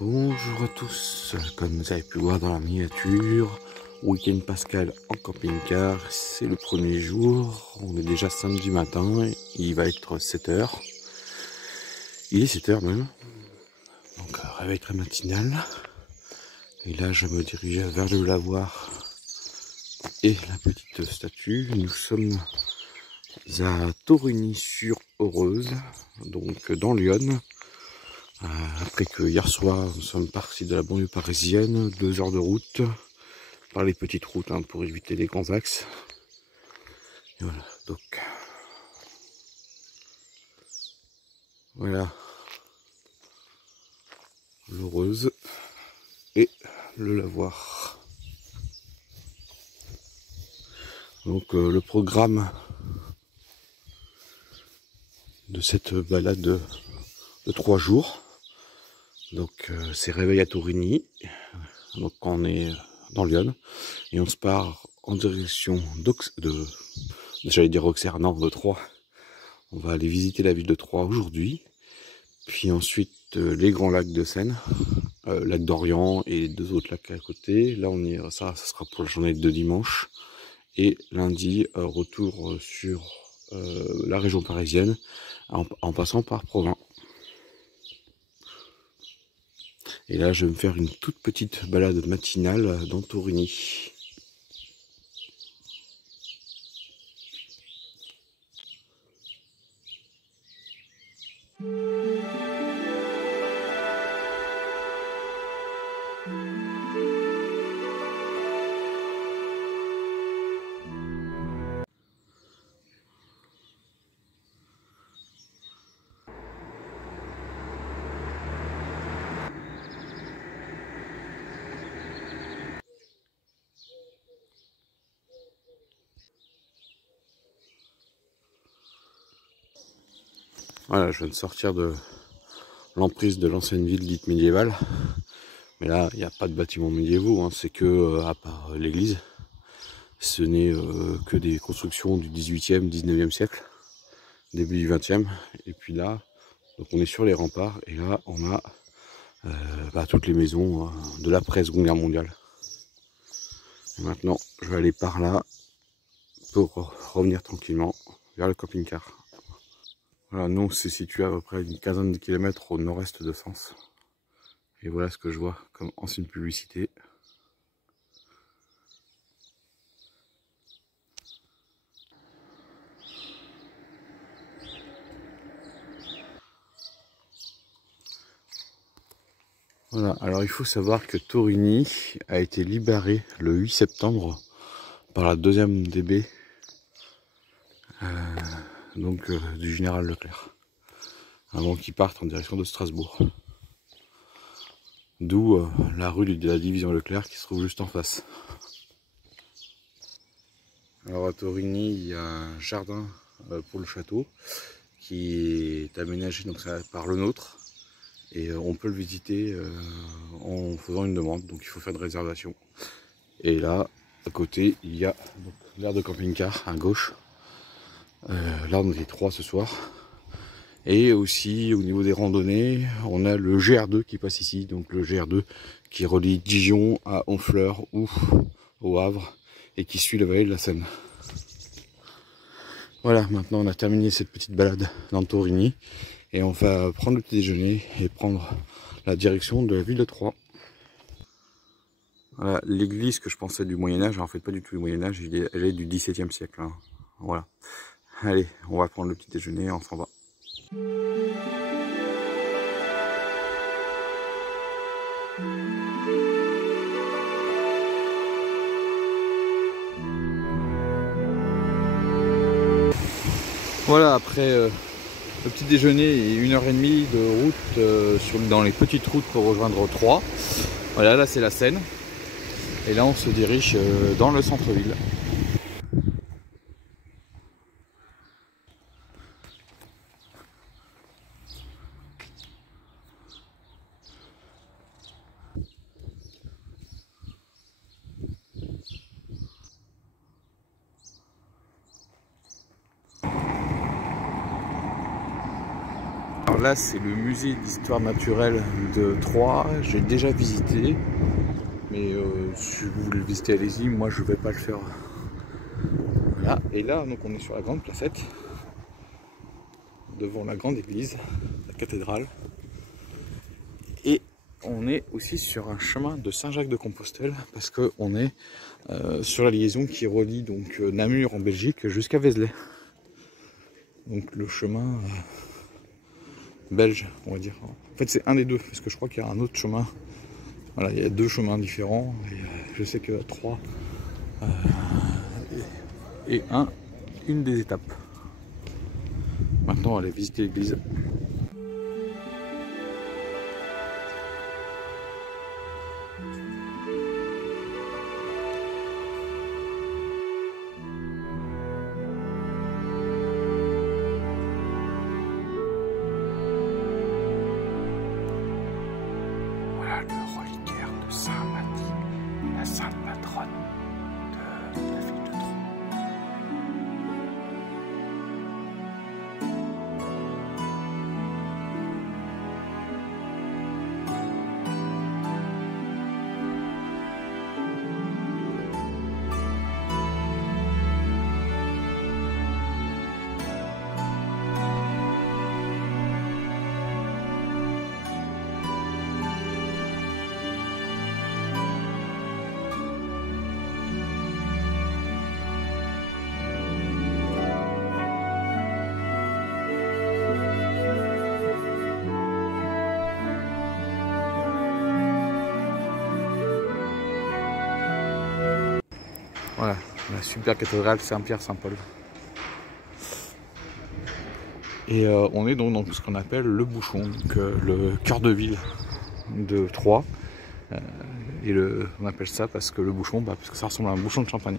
Bonjour à tous, comme vous avez pu voir dans la miniature, week-end Pascal en camping-car, c'est le premier jour, on est déjà samedi matin, il va être 7h, il est 7h même, donc réveil très matinal, et là je me dirige vers le lavoir et la petite statue. Nous sommes à Torigny-sur-Oreuze, donc dans l'Yonne. Après que hier soir nous sommes partis de la banlieue parisienne, 2 heures de route par les petites routes pour éviter les grands axes. Et voilà, donc voilà l'Oreuze et le lavoir. Donc le programme de cette balade de 3 jours. Donc c'est réveil à Torigny, donc on est dans l'Yonne et on se part en direction j'allais dire Auxerre, non, de Troyes. On va aller visiter la ville de Troyes aujourd'hui, puis ensuite les grands lacs de Seine, lac d'Orient et 2 autres lacs à côté. Là on est, ça sera pour la journée de dimanche, et lundi retour sur la région parisienne en passant par Provins. Et là, je vais me faire une toute petite balade matinale dans Torigny. Voilà, je viens de sortir de l'emprise de l'ancienne ville dite médiévale. Mais là, il n'y a pas de bâtiments médiévaux, c'est que, à part l'église, ce n'est que des constructions du 18e, 19e siècle, début du 20e. Et puis là, donc on est sur les remparts, et là, on a toutes les maisons de l'après-Seconde Guerre mondiale. Et maintenant, je vais aller par là pour revenir tranquillement vers le camping-car. Voilà, nous, c'est situé à peu près une quinzaine de kilomètres au nord-est de Sens. Et voilà ce que je vois comme ancienne publicité. Voilà, alors il faut savoir que Torigny a été libéré le 8 septembre par la 2e DB du général Leclerc, avant qu'il parte en direction de Strasbourg. D'où la rue de la division Leclerc qui se trouve juste en face. Alors à Torigny, il y a un jardin pour le château qui est aménagé donc par le nôtre, et on peut le visiter en faisant une demande, donc il faut faire une réservation. Et là à côté il y a l'aire de camping-car à gauche. Là on est 3 ce soir, et aussi au niveau des randonnées on a le GR2 qui passe ici, donc le GR2 qui relie Dijon à Honfleur ou au Havre et qui suit la vallée de la Seine. Voilà, maintenant on a terminé cette petite balade dans Torigny et on va prendre le petit déjeuner et prendre la direction de la ville de Troyes. Voilà, l'église que je pensais du Moyen-Âge, en fait pas du tout du Moyen-Âge, elle est du XVIIe siècle. Voilà. Allez, on va prendre le petit déjeuner et on s'en va. Voilà, après le petit déjeuner et 1h30 de route dans les petites routes pour rejoindre Troyes. Voilà, là c'est la Seine. Et là on se dirige dans le centre-ville. là c'est le musée d'histoire naturelle de Troyes. J'ai déjà visité, mais si vous voulez le visiter, allez-y, moi je vais pas le faire. Voilà. Et là donc on est sur la grande placette, devant la grande église, la cathédrale. Et on est aussi sur un chemin de Saint-Jacques-de-Compostelle, parce qu'on est sur la liaison qui relie donc Namur en Belgique jusqu'à Vézelay. Donc le chemin belge, on va dire. En fait c'est un des deux, parce que je crois qu'il y a un autre chemin. Voilà, il y a deux chemins différents. Et, je sais que 3 est une des étapes. Maintenant on va aller visiter l'église. Le reliquaire de Saint-Mathilde, la sainte patronne de la ville de Troyes. Voilà, la super cathédrale Saint-Pierre-Saint-Paul. Et on est donc dans ce qu'on appelle le Bouchon, donc le cœur de ville de Troyes. Et on appelle ça parce que le bouchon, parce que ça ressemble à un bouchon de champagne.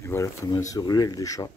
Et voilà la fameuse ruelle des chats.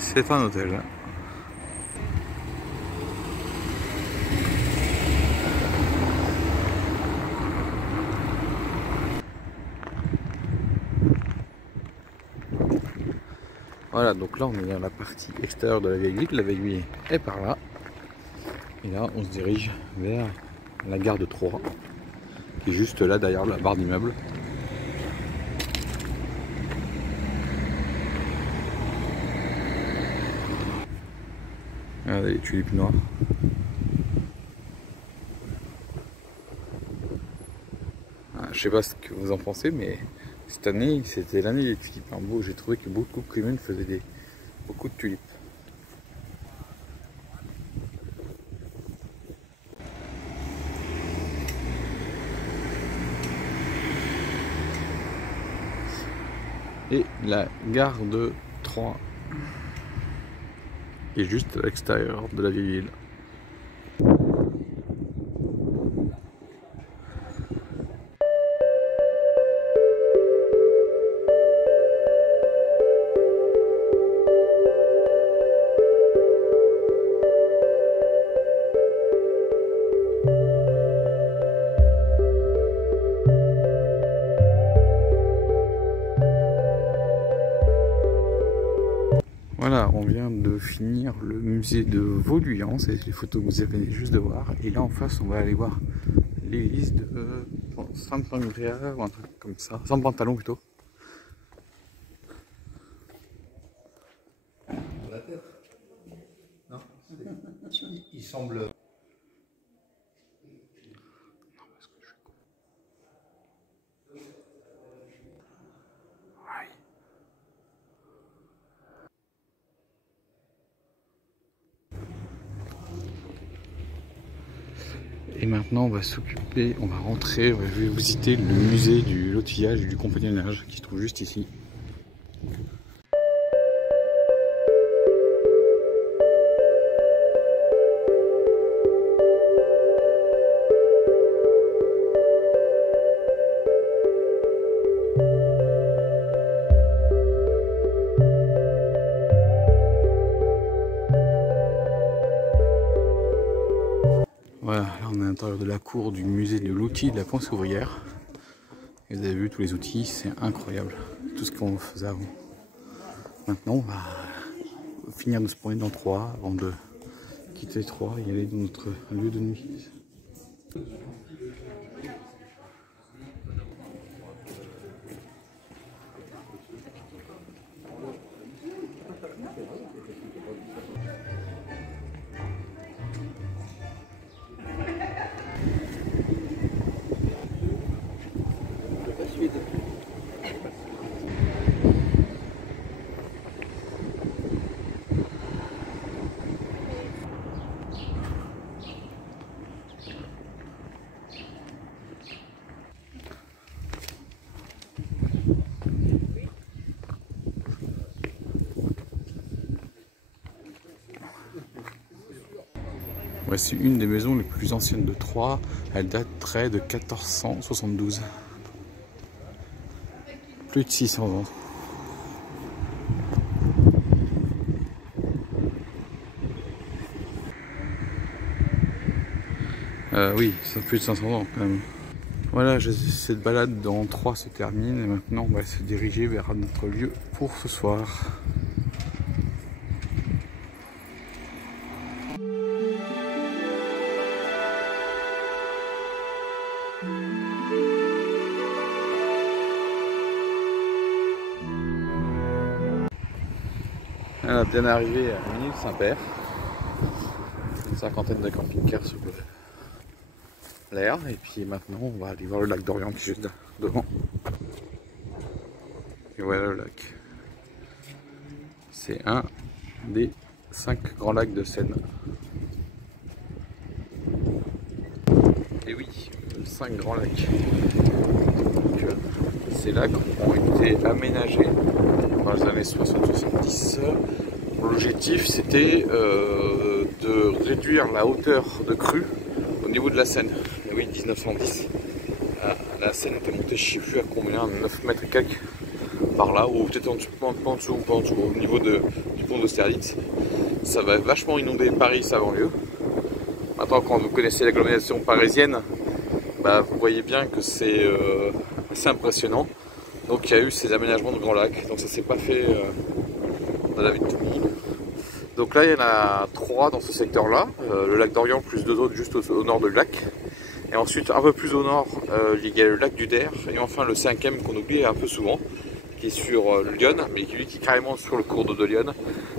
C'est un hôtel. Voilà, donc là on est dans la partie extérieure de la vieille ville. La vieille ville est par là. Et là on se dirige vers la gare de Troyes, qui est juste là derrière la barre d'immeubles. Regardez les tulipes noires. Je sais pas ce que vous en pensez, mais cette année c'était l'année des tulipes. J'ai trouvé que beaucoup de communes faisaient beaucoup de tulipes. et la gare de Troyes, qui est juste à l'extérieur de la vieille ville. Voilà, on vient de finir le musée de Vauluyan, c'est les photos que vous avez juste de voir. Et là en face, on va aller voir l'église de Saint-Pancréas ou un truc comme ça, Saint-Pantalon plutôt. La tête. Non, il semble. Et maintenant on va s'occuper, on va rentrer, on va visiter le musée du lotillage et du compagnonnage qui se trouve juste ici. Voilà, là on est à l'intérieur de la cour du musée de l'outil de la Pensée ouvrière. Et vous avez vu tous les outils, c'est incroyable, tout ce qu'on faisait avant. Maintenant on va finir de se promener dans Troyes avant de quitter Troyes et aller dans notre lieu de nuit. Voici une des maisons les plus anciennes de Troyes, elle daterait de 1472. Plus de 600 ans. Oui, ça fait plus de 500 ans quand même. Voilà, cette balade dans Troyes se termine et maintenant on va se diriger vers notre lieu pour ce soir. On a bien arrivé à Ménil-Saint-Père, une cinquantaine de camping-cars sur l'air, et puis maintenant on va aller voir le lac d'Orient qui est juste devant. Et voilà le lac. C'est un des 5 grands lacs de Seine. Et oui, 5 grands lacs. Ces lacs ont été aménagés dans les années 60-70. L'objectif c'était de réduire la hauteur de crue au niveau de la Seine. Et oui, 1910. La Seine était montée, je ne sais plus à combien, 9 mètres et quelques par là, ou peut-être en dessous, au niveau du pont d'Austerlitz. Ça va vachement inonder Paris, ça avant lieu. Maintenant, quand vous connaissez l'agglomération parisienne, bah, vous voyez bien que c'est assez impressionnant. Donc il y a eu ces aménagements de grands lacs, donc ça s'est pas fait dans la vie de tout le monde. Donc là il y en a 3 dans ce secteur là, le lac d'Orient plus 2 autres juste au nord du lac. Et ensuite un peu plus au nord il y a le lac du Der, et enfin le 5e qu'on oublie un peu souvent, qui est sur Lyon, mais lui qui est carrément sur le cours d'eau de Lyon.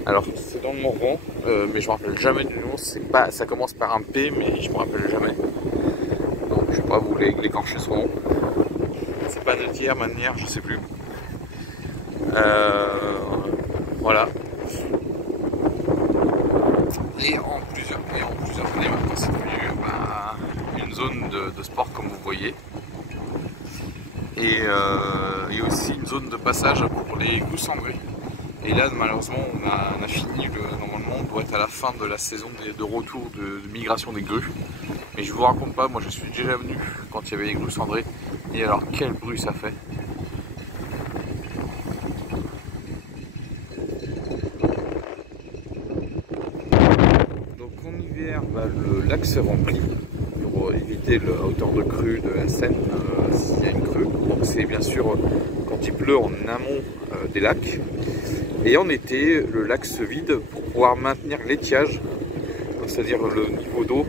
Alors c'est dans le Morvan, mais je me rappelle jamais du nom, ça commence par un P mais je me rappelle jamais. Donc je vais pas vous l'écorcher son nom. C'est pas Neutière, Manière, je sais plus. Voilà. Et en plusieurs années maintenant c'est devenu une zone de sport comme vous voyez. et il y a aussi une zone de passage pour les gousses cendrées. Et là malheureusement on a fini, normalement on doit être à la fin de la saison de retour de migration des grues. Mais je vous raconte pas, moi je suis déjà venu quand il y avait les grues cendrées, et alors quel bruit ça fait. Donc en hiver le lac se remplit pour éviter la hauteur de crue de la Seine s'il y a une crue. Donc c'est bien sûr quand il pleut en amont des lacs. Et en été, le lac se vide pour pouvoir maintenir l'étiage, c'est-à-dire le niveau d'eau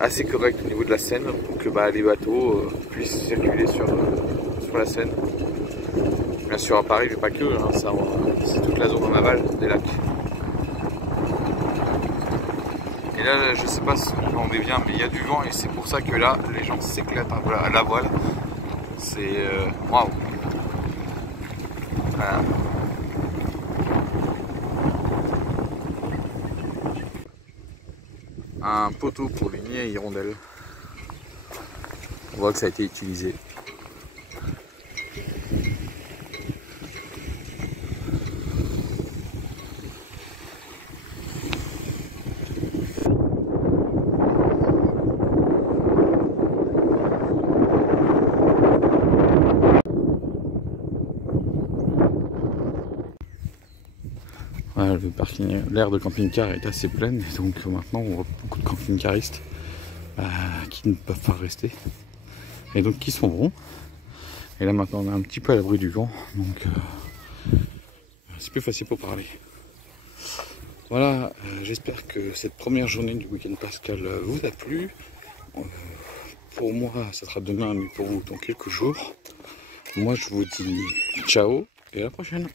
assez correct au niveau de la Seine pour que les bateaux puissent circuler sur la Seine. Bien sûr à Paris, mais pas que, hein, c'est toute la zone en aval des lacs. Et là, je sais pas si vous entendez bien, mais il y a du vent et c'est pour ça que là, les gens s'éclatent à la voile. C'est waouh! Voilà. Un poteau pour les nids à hirondelles. On voit que ça a été utilisé. Voilà, le parking, l'aire de camping-car est assez pleine, et donc maintenant on voit beaucoup de camping-caristes qui ne peuvent pas rester et donc qui s'en vont. Et là maintenant on est un petit peu à l'abri du vent, donc c'est plus facile pour parler. Voilà, j'espère que cette première journée du week-end pascal vous a plu. Pour moi ça sera demain, mais pour vous dans quelques jours. Moi je vous dis ciao et à la prochaine.